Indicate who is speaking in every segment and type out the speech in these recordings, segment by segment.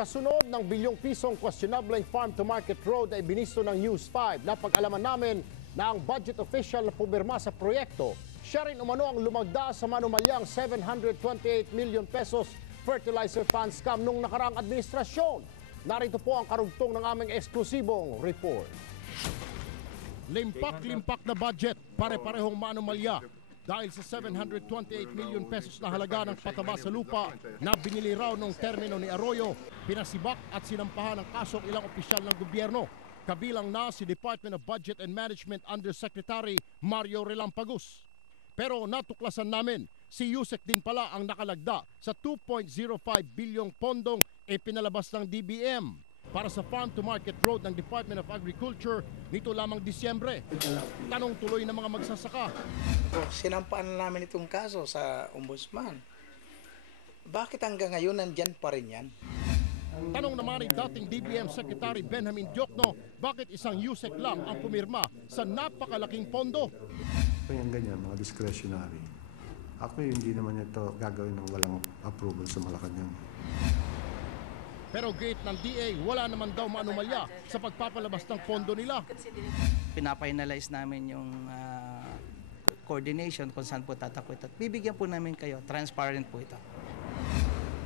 Speaker 1: Kasunod ng bilyong pisong questionable farm to market road ay binisto ng News 5. Napag-alaman namin na ang budget official na pumirma sa proyekto, siya rin umano ang lumagda sa manumalyang 728 million pesos fertilizer fund scam nung nakaraang administrasyon. Narito po ang karugtong ng aming eksklusibong report.
Speaker 2: Limpak-limpak na budget, pare-parehong manumalya. Dahil sa 728 million pesos na halaga ng pataba sa lupa na binili raw nung termino ni Arroyo, pinasibak at sinampahan ng kaso ang ilang opisyal ng gobyerno. Kabilang na si Department of Budget and Management Undersecretary Mario Relampagos. Pero natuklasan namin, si Yusek din pala ang nakalagda sa 2.05 bilyong pondong e pinalabas ng DBM para sa farm to market road ng Department of Agriculture nito lamang Disyembre. Tanong tuloy ng mga magsasaka,
Speaker 3: Sinampaan na namin itong kaso sa ombudsman. Bakit hanggang ngayon nandyan pa rin yan?
Speaker 2: Tanong naman ni dating DBM Secretary Benjamin Diokno, bakit isang USEC lang ang pumirma sa napakalaking pondo?
Speaker 4: Kaya ganyan, mga discretionary. Ako hindi naman ito gagawin ng walang approval sa Malacanang.
Speaker 2: Pero gate ng DA, wala naman daw maanumalya sa pagpapalabas ng pondo nila.
Speaker 5: pinapainalize namin yung ah, coordination kung saan po tatakwit at bibigyan po namin kayo. Transparent po ito.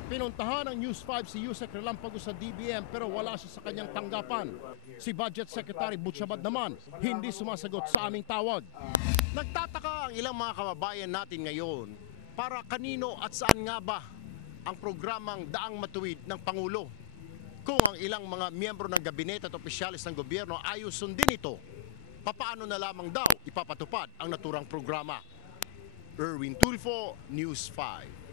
Speaker 2: Pinuntahan ng News 5 si Yusek Relampago sa DBM pero wala siya sa kanyang tanggapan. Si Budget Secretary Butchabad naman hindi sumasagot sa aming tawag.
Speaker 1: Nagtataka ang ilang mga kababayan natin ngayon para kanino at saan nga ba ang programang Daang Matuwid ng Pangulo. Kung ang ilang mga miyembro ng gabinet at opisyalis ng gobyerno ayaw sundin ito, papaano na lamang daw ipapatupad ang naturang programa? Erwin Tulfo, News 5.